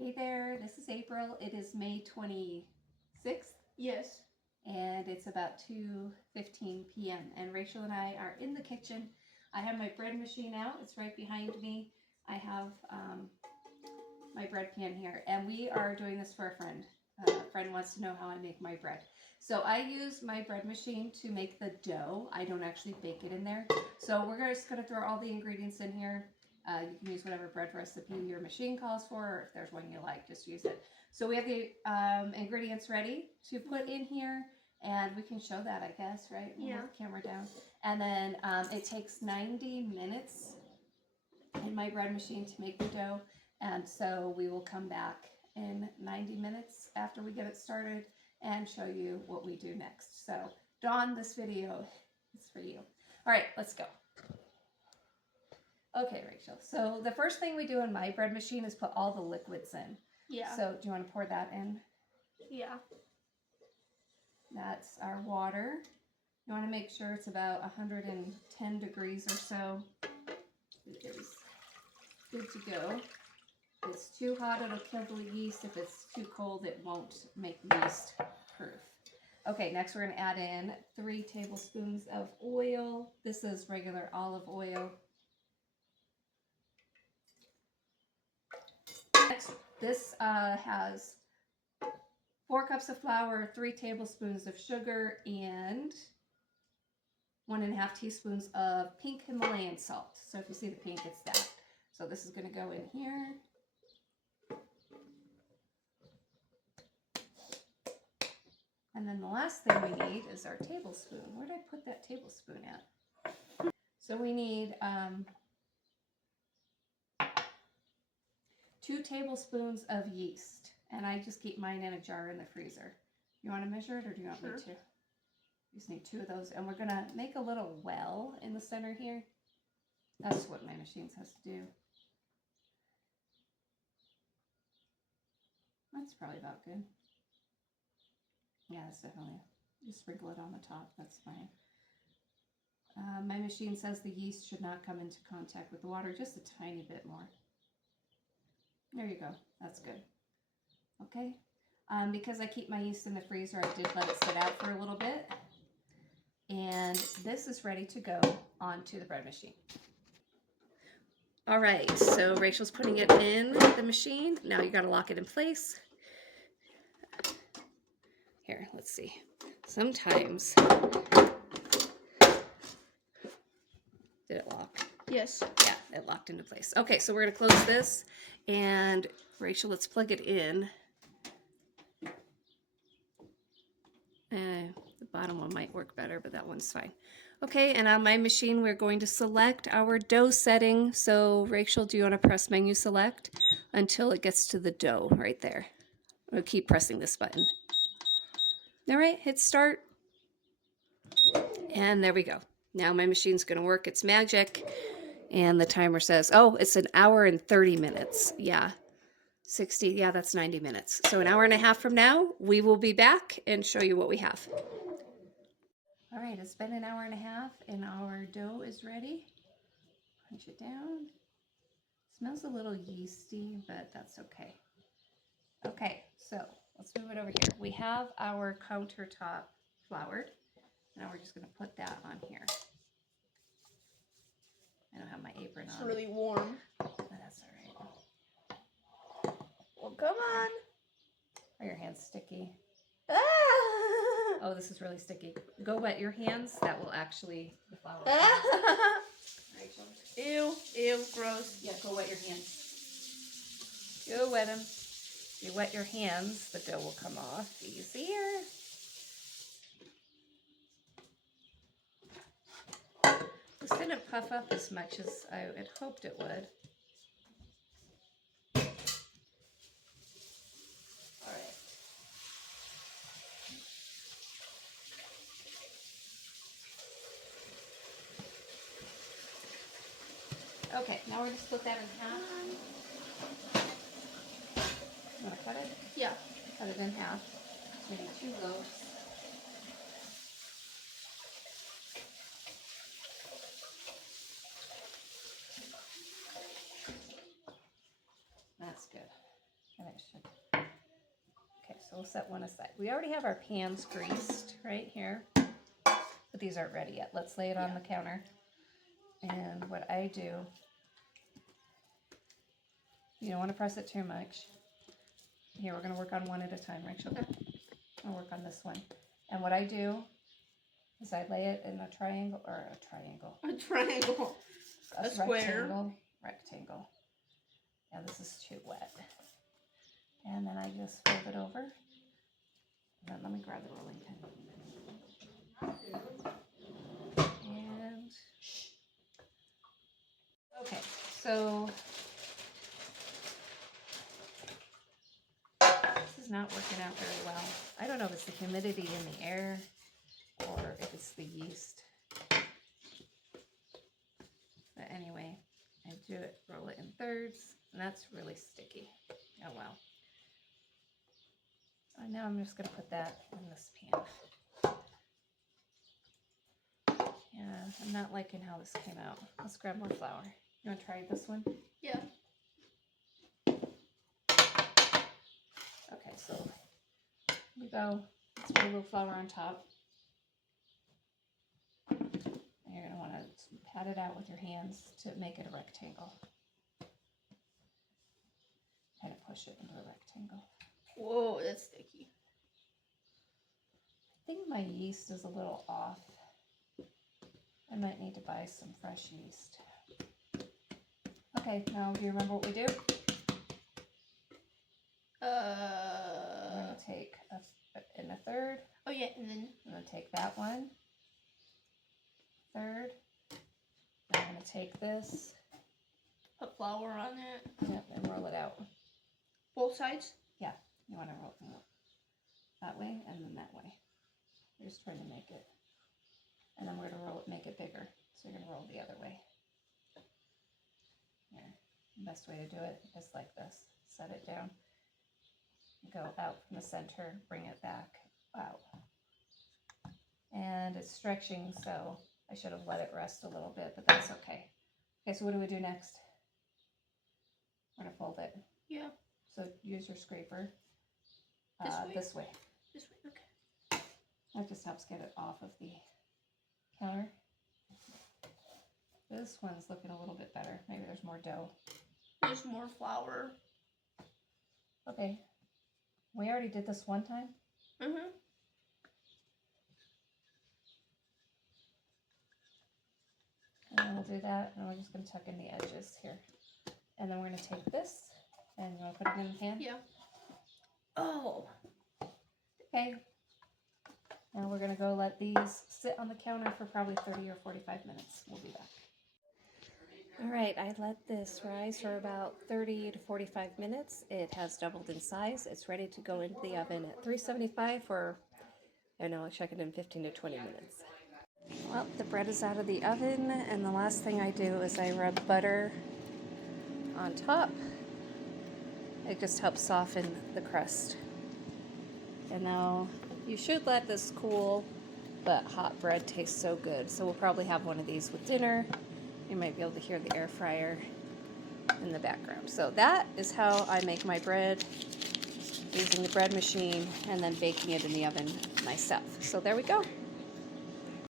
Hey there, this is April. It is May 26th. Yes. And it's about 2:15 p.m. and Rachel and I are in the kitchen. I have my bread machine out. It's right behind me. I have my bread pan here, and we are doing this for a friend. A friend wants to know how I make my bread. So I use my bread machine to make the dough. I don't actually bake it in there. So we're just going to throw all the ingredients in here. You can use whatever bread recipe your machine calls for, or if there's one you like, just use it. So we have the ingredients ready to put in here, and we can show that, I guess, right? We'll Yeah. move the camera down. And then it takes 90 minutes in my bread machine to make the dough, and so we will come back in 90 minutes after we get it started and show you what we do next. So Dawn, this video is for you. All right, let's go. Okay, Rachel. So the first thing we do in my bread machine is put all the liquids in. Yeah. So do you want to pour that in? Yeah. That's our water. You want to make sure it's about 110 degrees or so. It is good to go. If it's too hot, it'll kill the yeast. If it's too cold, it won't make yeast proof. Okay, next we're going to add in 3 tablespoons of oil. This is regular olive oil. Next, this has 4 cups of flour, 3 tablespoons of sugar, and 1.5 teaspoons of pink Himalayan salt. So if you see the pink, it's that. So this is going to go in here. And then the last thing we need is our tablespoon. Where did I put that tablespoon at? So we need 2 tablespoons of yeast. And I just keep mine in a jar in the freezer. You want to measure it, or do you want me to? You just need 2 of those. And we're going to make a little well in the center here. That's what my machine says to do. That's probably about good. Yeah, that's definitely, just sprinkle it on the top. That's fine. My machine says the yeast should not come into contact with the water, just a tiny bit more. There you go. That's good. Okay. Because I keep my yeast in the freezer, I did let it sit out for a little bit. And this is ready to go onto the bread machine. All right, so Rachel's putting it in the machine. Now you got to lock it in place. Here, let's see. Sometimes, did it lock? Yes. Yeah, it locked into place. Okay, so we're going to close this, and Rachel, let's plug it in. The bottom one might work better, but that one's fine. Okay, and on my machine, we're going to select our dough setting. So Rachel, do you want to press menu select until it gets to the dough right there? We'll keep pressing this button. All right, hit start. And there we go. Now my machine's going to work its magic. And the timer says, oh, it's 1 hour and 30 minutes. Yeah, 60. Yeah, that's 90 minutes. So 1.5 hours from now, we will be back and show you what we have. All right, it's been 1.5 hours and our dough is ready. Punch it down. Smells a little yeasty, but that's okay. Okay, so let's move it over here. We have our countertop floured. Now we're just going to put that on here. I don't have my apron on. It's really warm. But that's all right. Well, come on. Are your hands sticky? Ah! Oh, this is really sticky. Go wet your hands. That will actually, the flour. Rachel. Ew, ew, gross. Yeah, go wet your hands. Go wet them. If you wet your hands, the dough will come off easier. This didn't puff up as much as I had hoped it would. All right. Okay, now we're going to split that in half. You want to cut it? Yeah. Cut it in half. So we need 2 loaves. That's good. And it should. Okay, so we'll set one aside. We already have our pans greased right here, but these aren't ready yet. Let's lay it on the counter. And what I do, you don't want to press it too much. Here, we're going to work on one at a time, Rachel. I'll work on this one. And what I do is I lay it in a triangle, or a triangle. A triangle. A square. Rectangle. Now this is too wet. And then I just fold it over. And then let me grab the rolling pin. And okay, so this is not working out very well. I don't know if it's the humidity in the air or if it's the yeast. But anyway, I do it, roll it in thirds, and that's really sticky. Oh well. And now I'm just going to put that in this pan. Yeah, I'm not liking how this came out. Let's grab more flour. You want to try this one? Yeah. Okay, so here we go. Let's put a little flour on top. And you're going to want to pat it out with your hands to make it a rectangle. Kind of push it into a rectangle. Whoa, that's sticky. I think my yeast is a little off. I might need to buy some fresh yeast. Okay, now do you remember what we do? We're going to take a third. Oh yeah, and then I'm going to take that one. Third. I'm going to take this. put flour on it. Yep, and roll it out. Both sides? Yeah, you want to roll it out that way and then that way. We're just trying to make it. And then we're going to make it bigger. So you're going to roll the other way. Here. The best way to do it is like this. Set it down. Go out from the center. Bring it back out. And it's stretching, so I should have let it rest a little bit, but that's okay. Okay, so what do we do next? We're going to fold it. Yeah. So use your scraper. This way? This way. This way, okay. That just helps get it off of the counter. This one's looking a little bit better. Maybe there's more dough. There's more flour. Okay. We already did this one time. Mm-hmm. And then we'll do that. And we're just going to tuck in the edges here. And then we're going to take this. And you want to put it in the pan? Yeah. Oh. Okay. Now we're going to go let these sit on the counter for probably 30 or 45 minutes. We'll be back. All right, I let this rise for about 30 to 45 minutes. It has doubled in size. It's ready to go into the oven at 375 for, I don't know, I'll check it in 15 to 20 minutes. Well, the bread is out of the oven, and the last thing I do is I rub butter on top. It just helps soften the crust. And now you should let this cool, but hot bread tastes so good. So we'll probably have one of these with dinner. You might be able to hear the air fryer in the background. So that is how I make my bread, using the bread machine and then baking it in the oven myself. So there we go.